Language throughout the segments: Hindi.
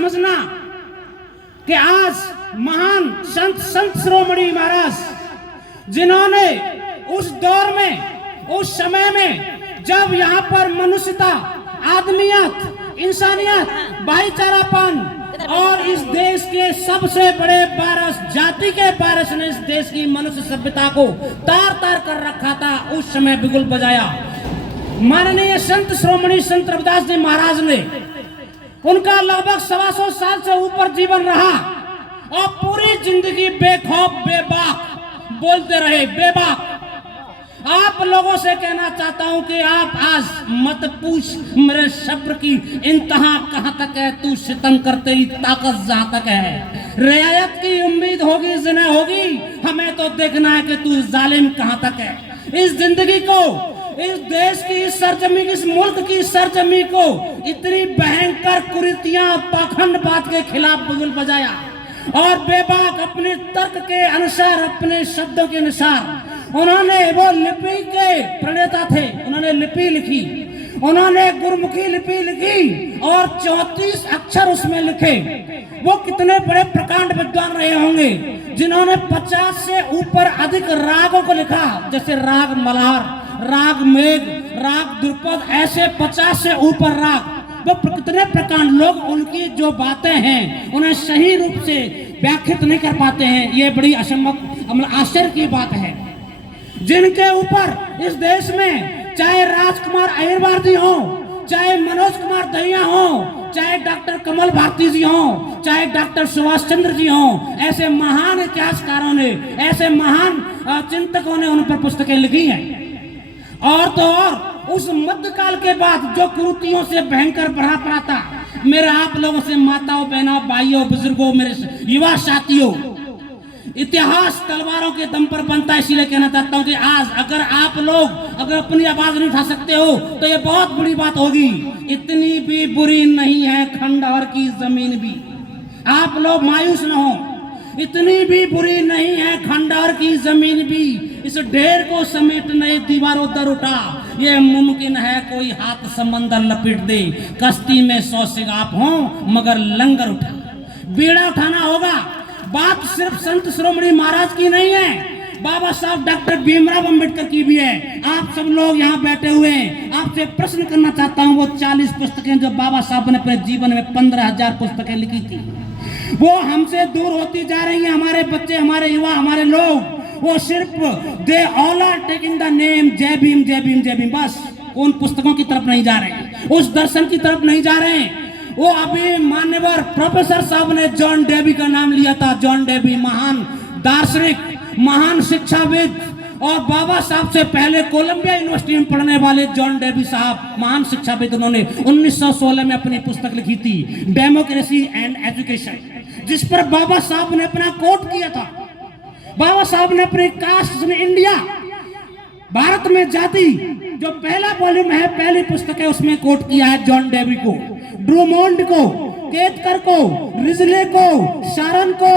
समझना कि आज महान संत शिरोमणि महाराज, जिन्होंने उस दौर में, उस समय में जब यहाँ पर मनुष्यता, आदमियत, इंसानियत, भाईचारापन और इस देश के सबसे बड़े वारस, जाति के वारस ने इस देश की मनुष्य सभ्यता को तार तार कर रखा था, उस समय बिगुल बजाया। माननीय संत शिरोमणि संत रविदास जी महाराज ने, उनका लगभग 125 साल से ऊपर जीवन रहा और पूरी जिंदगी बेखौफ बेबाक बोलते रहे, बेबाक। आप लोगों से कहना चाहता हूं कि आप आज मत पूछ मेरे सब्र की इंतहा कहां तक है, तू सितम करते ही ताकत जहां तक है। रियायत की उम्मीद होगी जिन्हें होगी, हमें तो देखना है कि तू जालिम कहां तक है। इस जिंदगी को, इस देश की, इस सरजमी, इस मुल्क की सरजमी को इतनी भयंकर कुरीतियां, पाखंडवाद के खिलाफ बिगुल बजाया और बेबाक अपने तर्क के अनुसार, अपने शब्दों के अनुसार उन्होंने, वो लिपि के प्रणेता थे, उन्होंने लिपि लिखी, उन्होंने गुरमुखी लिपि लिखी और 34 अक्षर उसमें लिखे। वो कितने बड़े प्रकांड विद्वान रहे होंगे जिन्होंने 50 से ऊपर अधिक रागों को लिखा, जैसे राग मल्हार, राग मेघ, राग द्रुपद, ऐसे 50 से ऊपर राग। वो कितने प्रकांड, लोग उनकी जो बातें हैं उन्हें सही रूप से व्याख्यात नहीं कर पाते हैं। ये बड़ी असंभव, आश्चर्य की बात है। जिनके ऊपर इस देश में चाहे राजकुमार अहिरवार जी हो, चाहे मनोज कुमार दहिया हो, चाहे डॉक्टर कमल भारती जी हो, चाहे डॉक्टर सुभाष चंद्र जी हो, ऐसे महान इतिहासकारों ने, ऐसे महान चिंतकों ने उन पर पुस्तकें लिखी हैं। और तो और उस मध्यकाल के बाद जो कुरीतियों से भयंकर भरा पड़ा था, मेरे आप लोगों से, माताओं, बहनों, भाइयों, बुजुर्गों, मेरे युवा साथियों, इतिहास तलवारों के दम पर बनता है। इसीलिए कहना चाहता हूं कि आज अगर आप लोग अगर अपनी आवाज नहीं उठा सकते हो तो ये बहुत बुरी बात होगी। इतनी भी बुरी नहीं है खंडहर की जमीन भी, आप लोग मायूस न हो। इतनी भी बुरी नहीं है खंडहर की जमीन भी, इस ढेर को समेट नए दीवारों दर उठा। ये मुमकिन है कोई हाथ समंदर लपेट दे, कश्ती में 100 सिगाप हो मगर लंगर उठा, बीड़ा उठाना होगा। बात सिर्फ संत शिरोमणि महाराज की नहीं है, बाबा साहब डॉक्टर भीमराव अंबेडकर की भी है। आप सब लोग यहाँ बैठे हुए हैं, आपसे प्रश्न करना चाहता हूँ, वो 40 पुस्तकें जो बाबा साहब ने अपने जीवन में 15,000 पुस्तकें लिखी थी, वो हमसे दूर होती जा रही है। हमारे बच्चे, हमारे युवा, हमारे लोग, वो सिर्फ they all are taking the name Jai Bhim जय भीम जय भीम, बस उन पुस्तकों की तरफ नहीं जा रहे, उस दर्शन की तरफ नहीं जा रहे हैं। वो अभी मान्यवर प्रोफेसर साहब ने जॉन डेवी का नाम लिया था। जॉन डेवी महान दार्शनिक, महान शिक्षाविद, और बाबा साहब से पहले कोलंबिया यूनिवर्सिटी में पढ़ने वाले जॉन डेवी साहब महान शिक्षाविद, उन्होंने 1916 में अपनी पुस्तक लिखी थी डेमोक्रेसी एंड एजुकेशन, जिस पर बाबा साहब ने अपना कोट किया था। बाबा साहब ने अपने कास्ट इन इंडिया, भारत में जाति, जो पहला वॉल्यूम है, पहली पुस्तक है, उसमें कोट किया है जॉन डेवी को, ड्रूमोंड को, केतकर को, रिजले को, शारन को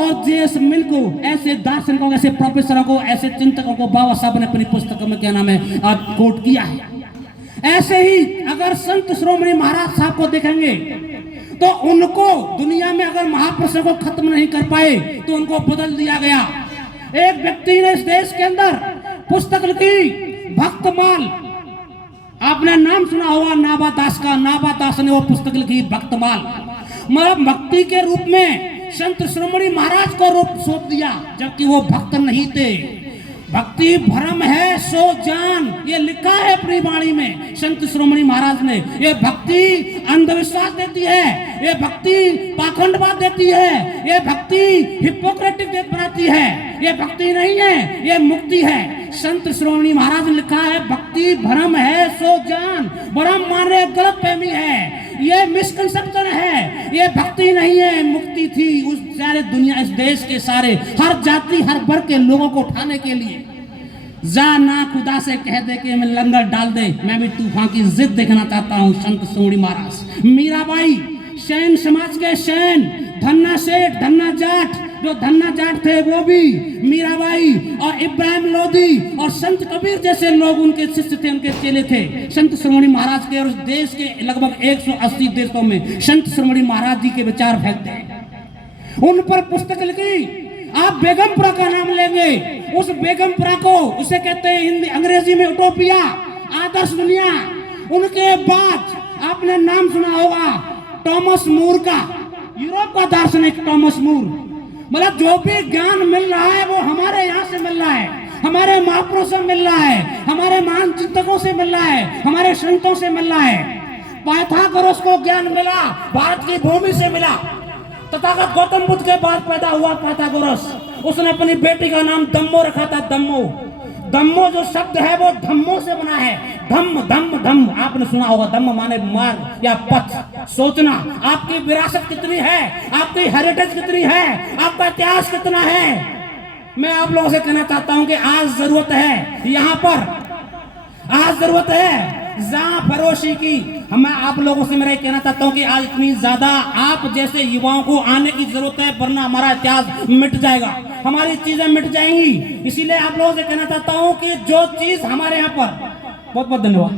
और जेएस मिल को, ऐसे दार्शनिकों, ऐसे प्रोफेसरों को, ऐसे चिंतकों को बाबा साहब ने अपनी पुस्तकों में क्या नाम है कोट किया है। ऐसे ही अगर संत शिरोमणि महाराज साहब को देखेंगे तो उनको दुनिया में अगर महापुरुषों को खत्म नहीं कर पाए तो उनको बदल दिया गया। एक व्यक्ति ने इस देश के अंदर पुस्तक लिखी, भक्तमाल, आपने नाम सुना होगा नाभा दास का। नाभा दास ने वो पुस्तक लिखी भक्तमाल, मतलब भक्ति के रूप में संत शिरोमणि महाराज को रूप सौंप दिया, जबकि वो भक्त नहीं थे। भक्ति भ्रम है सो जान, ये लिखा है अपनी वाणी में संत शिरोमणि महाराज ने। ये भक्ति अंधविश्वास देती है, ये भक्ति पाखंडवाद देती है, ये भक्ति हिपोक्रेटिक बनाती है, ये भक्ति नहीं है, ये मुक्ति है। संत शिरोमणि महाराज ने लिखा है भक्ति भ्रम है सो जान, भ्रम माने गलत फहमी है, ये मिसकंसेप्शन है, ये भक्ति नहीं है, मुक्ति थी उस सारे दुनिया, इस देश के सारे हर जाति हर वर्ग के लोगों को उठाने के लिए। जा ना खुदा से कह दे कि मैं लंगर डाल दे, मैं भी तूफान की जिद देखना चाहता हूँ। संत शिरोमणि महाराज, मीराबाई, सैन समाज के सैन, धन्ना सेठ, धन्ना जाट, जो धन्ना जाट थे वो भी, मीराबाई और इब्राहिम लोधी और संत कबीर जैसे लोग उनके शिष्य थे, उनके चेले थे। संत शिरोमणि महाराज के और उस देश के लगभग 180 देशों में संत शिरोमणि महाराज जी के विचार फैलते हैं। उन पर पुस्तक लिखी। आप बेगमपुरा का नाम लेंगे, उस बेगमपुरा को उसे कहते हैं हिंदी अंग्रेजी में उटोपिया, आदर्श दुनिया। उनके बाद आपने नाम सुना होगा टॉमस मूर का, यूरोप का दार्शनिक टॉमस मूर। मतलब जो भी ज्ञान मिल रहा है वो हमारे यहाँ से मिल रहा है, हमारे महापुरुषों से मिल रहा है, हमारे महान चिंतकों से मिल रहा है, हमारे संतों से मिल रहा है। पाइथागोरस को ज्ञान मिला भारत की भूमि से मिला। तथागत गौतम बुद्ध के बाद पैदा हुआ पाइथागोरस। उसने अपनी बेटी का नाम धम्मो रखा था, धम्मो। धम्मो जो शब्द है वो धम्मो से बना है, धम्म धम्म धम्म। आपने सुना होगा धम्म माने मार्ग या पथ, सोचना। आपकी विरासत कितनी है, आपकी हेरिटेज कितनी है, आपका इतिहास कितना है। मैं आप लोगों से कहना चाहता हूं कि आज जरूरत है, यहाँ पर आज जरूरत है जां फरोशी की। मैं आप लोगों से मेरा कहना चाहता हूं कि आज इतनी ज्यादा आप जैसे युवाओं को आने की जरूरत है, वरना हमारा इतिहास मिट जाएगा, हमारी चीजें मिट जाएंगी। इसीलिए आप लोगों से कहना चाहता हूं कि जो चीज हमारे यहाँ पर, बहुत बहुत धन्यवाद।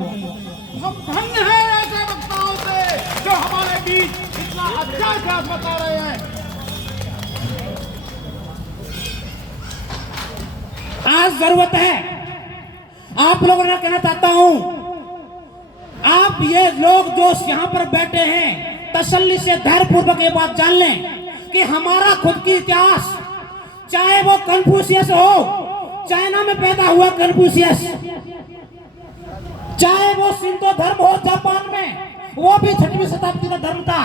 हम धन्य हैं ऐसे वक्ताओं से जो हमारे बीच इतना अच्छा इतिहास बता रहे हैं। आज जरूरत है, आप लोगों ने कहना चाहता हूं, आप ये लोग जो यहाँ पर बैठे हैं तसल्ली से धैर्यपूर्वक ये बात जान लें कि हमारा खुद की इतिहास, चाहे वो कन्फ्यूशियस हो, चाइना में पैदा हुआ कन्फ्यूशियस, चाहे वो सिंधो धर्म हो जापान में, वो भी 6वीं शताब्दी का धर्म था।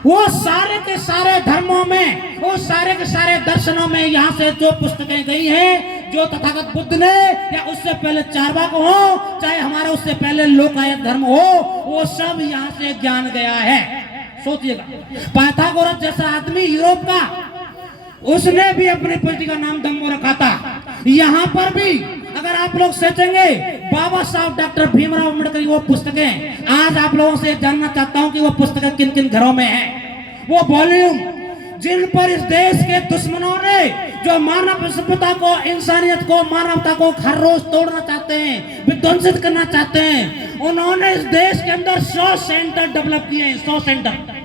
वो सारे के सारे धर्मों में, वो सारे के सारे दर्शनों में यहाँ से जो पुस्तकें गई हैं, जो तथागत बुद्ध ने या उससे पहले चारवाक हो, चाहे हमारा उससे पहले लोकायत धर्म हो, वो सब यहाँ से ज्ञान गया है। सोचिएगा, पाइथागोरस जैसा आदमी यूरोप का, उसने भी अपनी पुस्तक का नाम धम्मो रखा था। यहाँ पर भी अगर आप लोग सोचेंगे, बाबा साहब डॉक्टर भीमराव अम्बेडकर की वो पुस्तकें, आज आप लोगों से जानना चाहता हूं कि वो पुस्तकें किन किन घरों में हैं। वो वॉल्यूम जिन पर इस देश के दुश्मनों ने, जो मानव सभ्यता को, इंसानियत को, मानवता को हर रोज तोड़ना चाहते हैं, विध्वंसित करना चाहते हैं, उन्होंने इस देश के अंदर 100 सेंटर डेवलप किए हैं। 100 सेंटर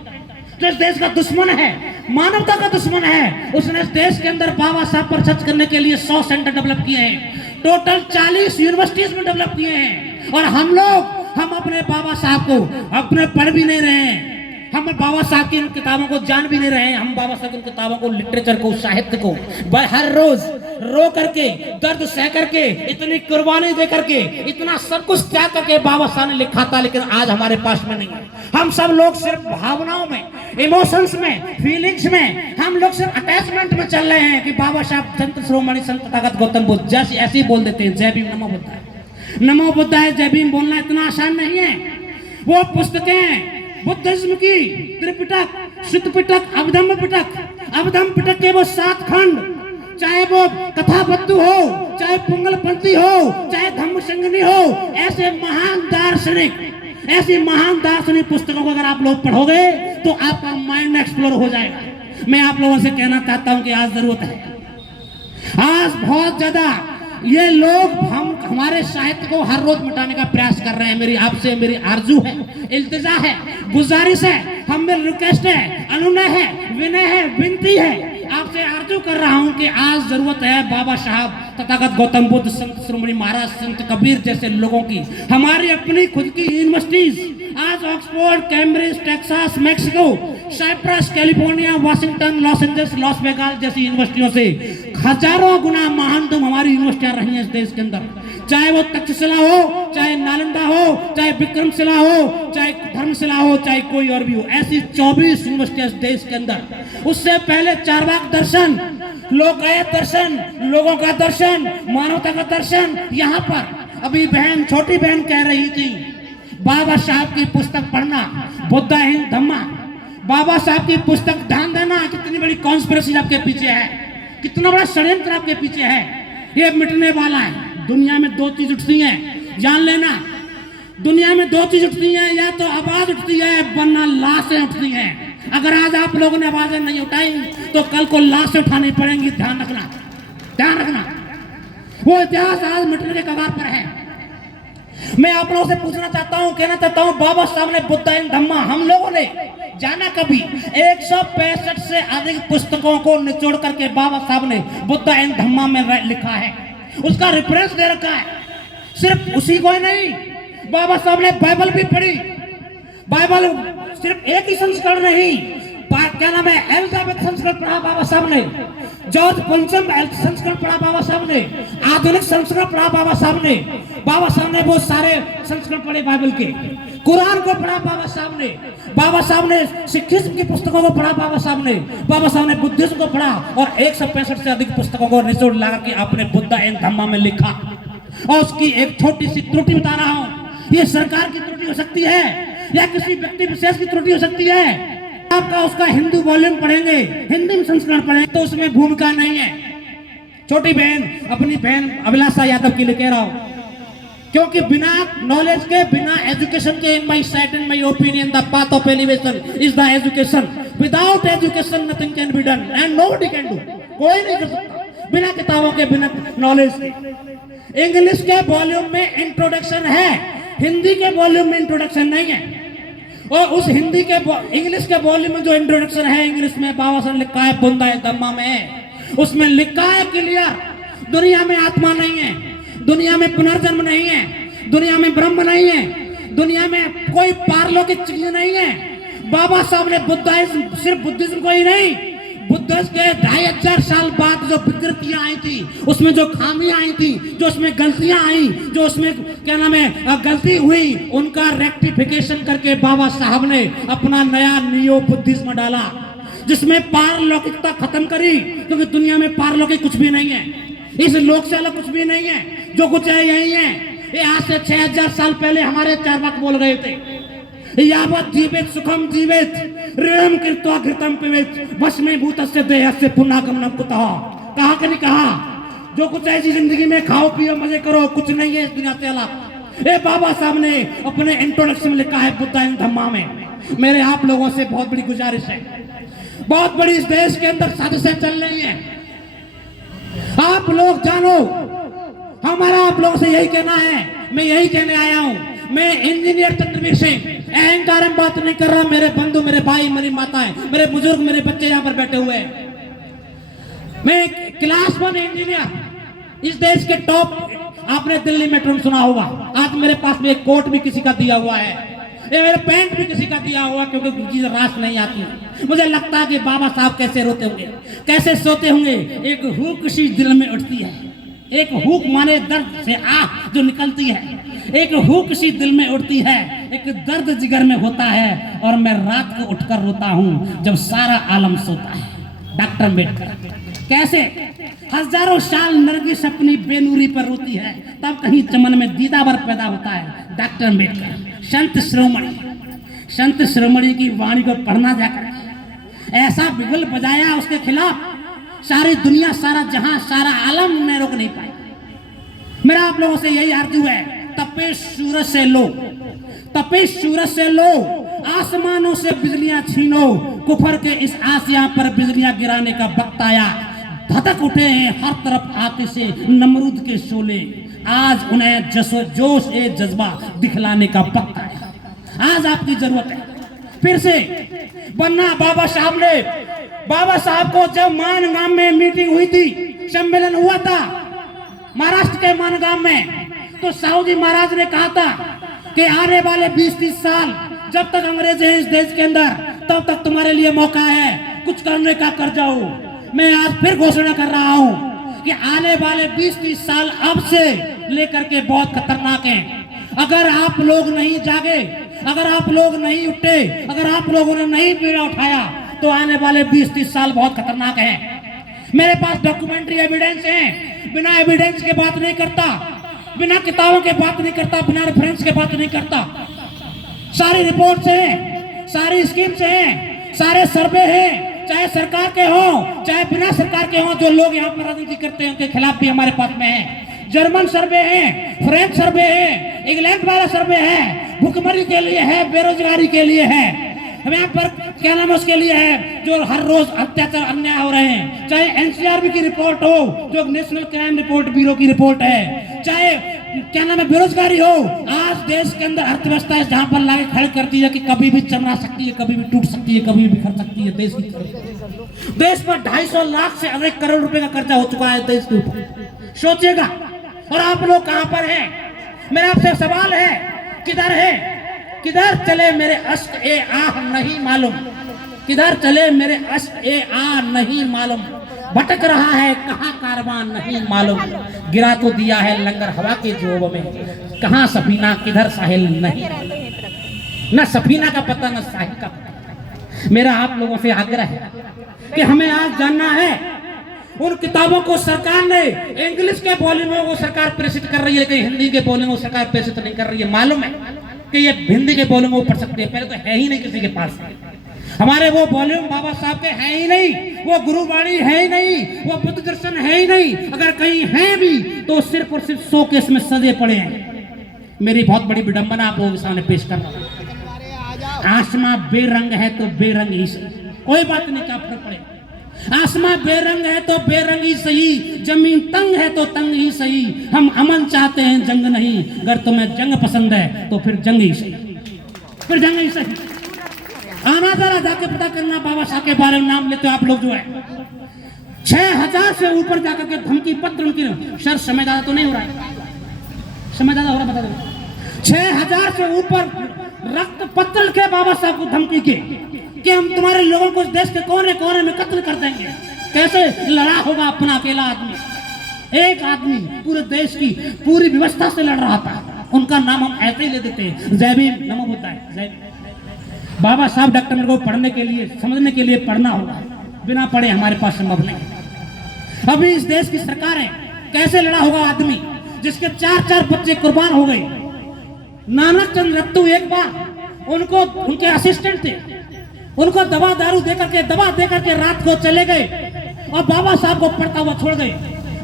जो इस देश का दुश्मन है, मानवता का दुश्मन है, उसने इस देश के अंदर बाबा साहब पर सच करने के लिए 100 सेंटर डेवलप किए हैं। टोटल 40 यूनिवर्सिटीज में डेवलप किए हैं। और हम अपने बाबा साहब को अपने पढ़ भी नहीं रहे हैं, हम बाबा साहब की इन किताबों को जान भी नहीं रहे हैं। हम बाबा साहब की किताबों को, लिटरेचर को, साहित्य को हर रोज रो करके, दर्द सह करके, इतनी कुर्बानी दे करके, इतना सब कुछ त्याग करके बाबा साहब ने लिखा था, लेकिन आज हमारे पास में नहीं है। हम सब लोग सिर्फ भावनाओं में, इमोशंस में, फीलिंग्स में, हम लोग सिर्फ अटैचमेंट में चल रहे हैं कि बाबा साहब संत शिरोमणि संत तथागत गौतम बुद्ध जैसे ऐसे ही बोल देते हैं, जय भीम नमो बुद्धाय, नमो बुद्धाय, जय भीम बोलना इतना आसान नहीं है। वो पुस्तकें बुद्धिज्म की, त्रिपिटक, शुद्ध पिटक, अवधम्म पिटक, अवधम्म पिटक के वो 7 खंड, चाहे वो कथाबद्धु हो, चाहे पुंगलपंथी हो, चाहे धम्म संगनी हो, ऐसे महान दार्शनिक, ऐसी महान दार्शनिक पुस्तकों को अगर आप लोग पढ़ोगे तो आपका माइंड एक्सप्लोर हो जाएगा। मैं आप लोगों से कहना चाहता हूं कि आज जरूरत है, आज बहुत ज्यादा ये लोग हमारे साहित्य को हर रोज मिटाने का प्रयास कर रहे हैं। मेरी आपसे मेरी आरजू है, इल्तिजा है, गुजारिश है, हम्बल रिक्वेस्ट है, अनुनय है, विनय है, विनती है, आपसे आरजू कर रहा हूं कि आज जरूरत है बाबा साहब, तथागत गौतम बुद्ध, संत शिरोमणि महाराज, संत कबीर जैसे लोगों की, हमारी अपनी खुद की यूनिवर्सिटीज, आज Oxford, Cambridge, Texas, Mexico, Cyprus, California, Washington, Los Angeles, Las Vegas जैसी यूनिवर्सिटियों से हजारों गुना महान तुम हमारी यूनिवर्सिटियां रही हैं इस देश के अंदर। चाहे वो तक्षशिला हो, चाहे नालंदा हो, चाहे विक्रमशिला हो, चाहे धर्मशिला हो, चाहे कोई और भी हो, ऐसी 24 यूनिवर्सिटियां इस देश के अंदर। उससे पहले चारवाक दर्शन, लोकायत दर्शन, लोगों का दर्शन, मानवता का दर्शन। यहाँ पर अभी बहन, छोटी बहन कह रही थी, बाबा साहब की पुस्तक पढ़ना, बुद्धा हिंद धम्मा, बाबा साहब की पुस्तक ध्यान देना, कितनी बड़ी कॉन्स्पिरेसी आपके पीछे है, कितना बड़ा षड्यंत्र आपके पीछे है। ये मिटने वाला है। दुनिया में 2 चीज उठती हैं, जान लेना, दुनिया में 2 चीज उठती हैं, या तो आवाज उठती है वरना लाशें उठती हैं। अगर आज आप लोगों ने आवाजें नहीं उठाई तो कल को लाश उठानी पड़ेंगी। ध्यान रखना, ध्यान रखना। वो इतिहास आज मिटने के कगार पर है। मैं आप लोगों से पूछना चाहता हूं, कहना चाहता हूं, बाबा साहब ने बुद्ध एंड धम्मा हम लोगों ने जाना कभी? 165 से अधिक पुस्तकों को निचोड़ करके बाबा साहब ने बुद्ध एंड धम्मा में लिखा है, उसका रेफरेंस दे रखा है। सिर्फ उसी को ही नहीं, बाबा साहब ने बाइबल भी पढ़ी। बाइबल सिर्फ एक ही संस्करण नहीं, क्या नाम है, एलिजाबेथ संस्करण पढ़ा बाबा साहब ने, जॉर्ज पंचम संस्करण पढ़ा बाबा साहब ने, आधुनिक संस्करण पढ़ा बाबा साहब ने। बाबा साहब ने बहुत सारे संस्करण पढ़े बाइबल के। कुरान को पढ़ा बाबा साहब ने। बाबा साहब ने सिखिज्म की पुस्तकों को पढ़ा बाबा साहब ने। बाबा साहब ने बुद्धिज्म को पढ़ा और 165 से अधिक पुस्तकों को निचोड़ लगा के अपने बुद्ध एंड धम्मा में लिखा। और उसकी एक छोटी सी त्रुटि बता रहा हूं। ये सरकार की त्रुटि हो सकती है या किसी व्यक्ति विशेष की त्रुटि हो सकती है। आपका उसका हिंदू वॉल्यूम पढ़ेंगे, हिंदी में संस्करण पढ़ेंगे तो उसमें भूमिका नहीं है। छोटी बहन, अपनी बहन अभिलाषा यादव के लिए कह रहा हूं, क्योंकि बिना नॉलेज के, बिना एजुकेशन के, in my site, in my opinion, the path of elevation is the education. Without education nothing can be done and nobody can do. कोई नहीं कर सकता बिना किताबों के, बिना नॉलेज के। इंग्लिश के वॉल्यूम में इंट्रोडक्शन है, हिंदी के वॉल्यूम में इंट्रोडक्शन नहीं है। और उस हिंदी के इंग्लिश के वॉल्यूम में जो इंट्रोडक्शन है, इंग्लिश में बाबा साहब ने लिखा है बुद्ध एंड धम्मा में, उसमें लिखा है क्लियर, दुनिया में आत्मा नहीं है, दुनिया में पुनर्जन्म नहीं है, दुनिया में ब्रह्म नहीं है, दुनिया में कोई पारलौकिक चीज नहीं है। बाबा साहब ने बुद्धिज्म, सिर्फ बुद्धिज्म को ही नहीं, बुद्ध के 2500 साल बाद जो विकृतियां आई थी, उसमें जो खामियां आई थी, जो उसमें गलतियां आई, जो उसमें क्या नाम है गलती हुई, उनका रेक्टिफिकेशन करके बाबा साहब ने अपना नया नियो बुद्धिज्म डाला, जिसमें पारलौकिकता खत्म करी। क्योंकि दुनिया में पारलौकिक कुछ भी नहीं है, इस लोक से अलग कुछ भी नहीं है, जो कुछ है यही है। ये आज से 6000 साल पहले हमारे चार्वाक बोल रहे थे, यावत् जीवेत सुखम जीवेत ऋणम कृत्वा घृतम पिबेत भस्मीभूतस्य देहस्य पुनःगमनम कुतः। कहा कि नहीं कहा? जो कुछ ऐसी जिंदगी में खाओ पियो मजे करो, कुछ नहीं है इस दुनिया से अलग। ये बाबा साहब ने अपने इंट्रोडक्शन में लिखा है बुद्ध एंड धम्मा में। मेरे आप लोगों से बहुत बड़ी गुजारिश है, बहुत बड़ी इस देश के अंदर साजिशें चल रही हैं, आप लोग जानो। हमारा आप लोगों से यही कहना है, मैं यही कहने आया हूं। मैं इंजीनियर चंद्रवीर सिंह, अहंकार में बात नहीं कर रहा। मेरे बंधु, मेरे भाई, मेरी माताएं, मेरे बुजुर्ग, मेरे बच्चे यहाँ पर बैठे हुए हैं। मैं क्लास 1 इंजीनियर, इस देश के टॉप। आपने दिल्ली मेट्रो सुना होगा, आज मेरे पास में एक कोट भी किसी का दिया हुआ है, ये मेरा पैंट भी किसी का दिया हुआ, क्योंकि चीज रास नहीं आती। मुझे लगता है कि बाबा साहब कैसे रोते होंगे, कैसे सोते होंगे। एक हुक सी दिल में उठती है, एक हुक माने दर्द से आह जो निकलती है, एक हुक सी दिल में उठती है, एक दर्द जिगर में होता है, और मैं रात को उठकर रोता हूं जब सारा आलम सोता है। डॉक्टर अम्बेडकर। कैसे हजारों साल नरगिस अपनी बेनूरी पर रोती है, तब कहीं चमन में दीदावर पैदा होता है। डॉक्टर अम्बेडकर। संत शिरोमणि, संत शिरोमणि की वाणी को पढ़ना जाकर ऐसा बिगुल बजाया उसके खिलाफ, सारी दुनिया, सारा जहां, सारा आलम में रोक नहीं पाया। मेरा आप लोगों से यही आरजू है, तपे सूरज से लो, तपे सूरज से लो, आसमानों से बिजलियां छीनो, कुफर के इस आसिया पर बिजलियां गिराने का वक्त आया। धधक उठे हैं हर तरफ आतिशे नमरूद के शोले, आज उन्हें जोश ए जज्बा दिखलाने का वक्त आया। आज आपकी जरूरत है फिर से बनना। बाबा साहब ने, बाबा साहब को जब मानगाम में मीटिंग हुई थी, सम्मेलन हुआ था महाराष्ट्र के मानगाम में, तो साहू जी महाराज ने कहा था कि आने वाले 20-30 साल जब तक अंग्रेज हैं इस देश के अंदर, तब तक तुम्हारे लिए मौका है कुछ करने का, कर जाओ। मैं आज फिर घोषणा कर रहा हूं कि आने वाले 20-30 साल अब से लेकर के बहुत खतरनाक हैं। अगर आप लोग नहीं जागे, अगर आप लोग नहीं उठे, अगर आप लोगों ने नहीं बीड़ा उठाया, तो आने वाले 20-30 साल बहुत खतरनाक हैं। मेरे पास डॉक्यूमेंट्री एविडेंस है, बिना एविडेंस के बात नहीं करता, बिना किताबों के बात नहीं करता, बिना रेफरेंस के बात नहीं करता। सारी रिपोर्ट्स हैं, सारी स्कीम्स हैं, सारे सर्वे हैं, चाहे सरकार के हो चाहे बिना सरकार के हो। जो लोग यहाँ पर राजनीति करते हैं उनके खिलाफ भी हमारे पास में है। जर्मन सर्वे है, फ्रेंच सर्वे है, इंग्लैंड वाला सर्वे है, भुखमरी के लिए है, बेरोजगारी के लिए है। हम यहाँ पर क्या नाम उसके लिए है जो हर रोज अत्याचार अन्याय हो रहे हैं, चाहे एनसीआरबी की रिपोर्ट हो जो नेशनल क्राइम रिपोर्ट ब्यूरो की रिपोर्ट है, चाहे क्या नाम है बेरोजगारी हो। आज देश के अंदर अर्थव्यवस्था है जहां पर लाके खड़े करती है कि कभी भी चमरा सकती है, कभी भी टूट सकती है, कभी भी बिखर सकती है। देश पर 250 लाख से अधिक करोड़ रुपए का कर्जा हो चुका है देश के ऊपर, सोचिएगा। और आप लोग कहां पर हैं? मेरा आपसे सवाल है, किधर है? किधर चले मेरे अश्क ए आह नहीं मालूम, किधर चले मेरे अश्क ए आह नहीं मालूम, भटक रहा है कहाँ कारवां नहीं मालूम, गिरा तो दिया है लंगर हवा के जोब में, कहाँ सफीना किधर साहिल नहीं, न सफीना का पता न साहिल का पता। मेरा आप लोगों से आग्रह है कि हमें आज जानना है, उन किताबों को सरकार ने इंग्लिश के वॉल्यूमों को सरकार प्रेषित कर रही है, लेकिन हिंदी के वॉल्यूम को सरकार प्रेषित नहीं कर रही है। मालूम है कि ये हिंदी के वॉल्यूम पढ़ सकते हैं, पहले तो है ही नहीं किसी के पास। हमारे वो वॉल्यूम बाबा साहब के हैं ही नहीं, वो गुरुवाणी है ही नहीं, वो बुद्ध दर्शन है ही नहीं, अगर कहीं है भी तो सिर्फ और सिर्फ 100 केस में सजे पड़े हैं। मेरी बहुत बड़ी विडंबना आप लोगों के सामने पेश कर रहा हूं। आसमां बेरंग है तो बेरंग ही सही, कोई बात नहीं, क्या फर्क पड़े। आसमां बेरंग है तो बेरंग ही सही, जमीन तंग है तो तंग ही सही, हम अमन चाहते हैं जंग नहीं, अगर तुम्हें जंग पसंद है तो फिर जंग ही सही, फिर जंग ही सही। आना जरा जाके पता करना बाबा साहब के बारे में नाम लेते हो आप लोग जो है। 6000 से ऊपर जाकर के धमकी पत्र उनकी, सर समय ज्यादा तो नहीं हो रहा है, समय ज्यादा हो रहा बता दो। 6000 से ऊपर रक्त पत्र के बाबा साहब को धमकी के कि हम तुम्हारे लोगों को देश के कोने कोने में कत्ल कर देंगे। कैसे लड़ा होगा अपना अकेला आदमी, एक आदमी पूरे देश की पूरी व्यवस्था से लड़ रहा था। उनका नाम हम ऐसे ही ले देते हैं, जैबीम नमो होता है जैबीम। बाबा साहब डॉक्टर मेरे को पढ़ने के लिए समझने के लिए पढ़ना होगा, बिना पढ़े हमारे पास संभव नहीं। अभी इस देश की सरकार है, कैसे लड़ा होगा आदमी जिसके 4-4 बच्चे कुर्बान हो गए। नानक चंद रत्तू एक बार उनको उनके असिस्टेंट थे, उनको दवा दे करके रात को चले गए और बाबा साहब को पढ़ता हुआ छोड़ गए।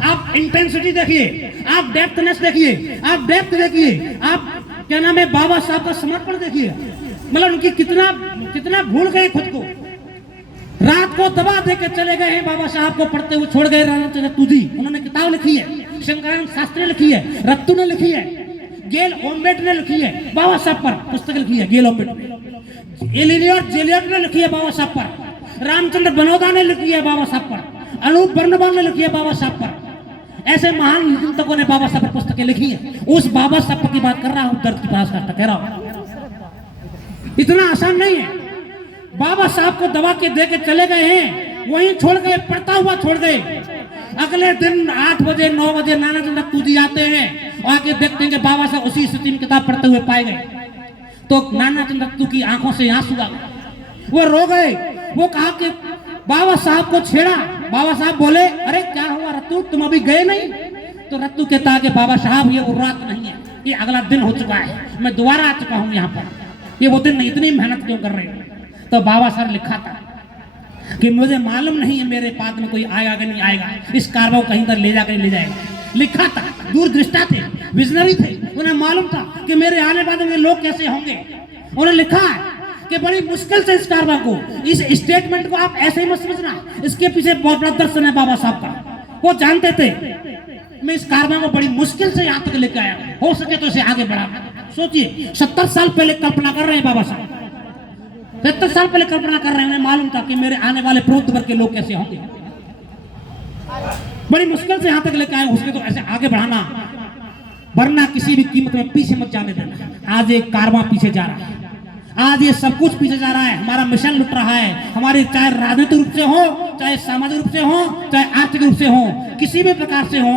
आप इंटेंसिटी देखिए, आप डेप्थनेस देखिए, आप डेप्थ देखिए, आप क्या नाम है बाबा साहब का समर्पण देखिए, मतलब उनकी कितना भूल गए खुद को। रात को दवा दे के चले गए हैं, बाबा साहब को पढ़ते हुए छोड़ गए। राणा रत्तू जी, उन्होंने किताब लिखी है, शंकरानंद शास्त्री ने लिखी है, रत्तू ने लिखी है, गेल ओम्बेट ने लिखी है, बाबा साहब पर पुस्तक लिखी है गेल ओम्बेट। एलिनियर जेलियट ने लिखी है बाबा साहब पर, रामचंद्र बनोदा ने लिखी है बाबा साहब पर, अनूप बर्नबाल ने लिखी है बाबा साहब पर। ऐसे महान चिंतकों ने बाबा साहब पर पुस्तकें लिखी है। उस बाबा साहब की बात कर रहा हूँ, दर्द की पास का कह रहा हूँ। इतना आसान नहीं है। बाबा साहब को दवा के दे के चले गए हैं, वहीं छोड़ गए, पढ़ता हुआ छोड़ गए। अगले दिन 8 बजे 9 बजे नाना चंद रत्तू जी आते हैं और आके देखते हैं कि बाबा साहब उसी स्थिति में किताब पढ़ते हुए पाए गए। तो नाना चंद रत्तू की आंखों से आंसू आ गए, वो रो गए। वो कहा कि बाबा साहब को छेड़ा। बाबा साहब बोले, अरे क्या हुआ रत्तू, तुम अभी गए नहीं? तो रत्तू कहता है कि बाबा साहब ये वो रात नहीं है, ये अगला दिन हो चुका है, मैं दोबारा आ चुका हूँ यहाँ पर, ये वो दिन नहीं, इतनी मेहनत क्यों कर रहे हैं? तो बाबा साहब लिखा था कि मुझे मालूम नहीं है मेरे पाद में कोई आएगा कि नहीं आएगा, इस कारवा को कहीं तक ले जाकर ले जाएगा। लिखा था, दूरदृष्टा थे, विजनरी थे, उन्हें मालूम था कि मेरे आने बाद में लोग कैसे होंगे। उन्होंने लिखा है कि बड़ी मुश्किल से इस कारवा को, इस स्टेटमेंट को आप ऐसे ही मत समझना, इसके पीछे बहुत बड़ा दर्शन है बाबा साहब का। वो जानते थे मैं इस कारवा को बड़ी मुश्किल से यहाँ तक लेकर आया, हो सके तो इसे आगे बढ़ा। सोचिए 70 साल पहले कल्पना कर रहे हैं बाबा साहब, 70 साल पहले कल्पना कर रहे हैं। उन्हें मालूम था कि मेरे आने वाले प्रबुद्ध वर्ग के लोग कैसे होंगे। बड़ी मुश्किल से यहाँ तक लेकर आए, उसके तो ऐसे आगे बढ़ाना, वरना किसी भी कीमत में पीछे मत जाने देना। आज एक कारवां पीछे जा रहा है, आज ये सब कुछ पीछे जा रहा है, हमारा मिशन लुट रहा है। हमारे चाहे राजनीतिक रूप से हो, चाहे सामाजिक रूप से हो, चाहे आर्थिक रूप से हो, किसी भी प्रकार से हो,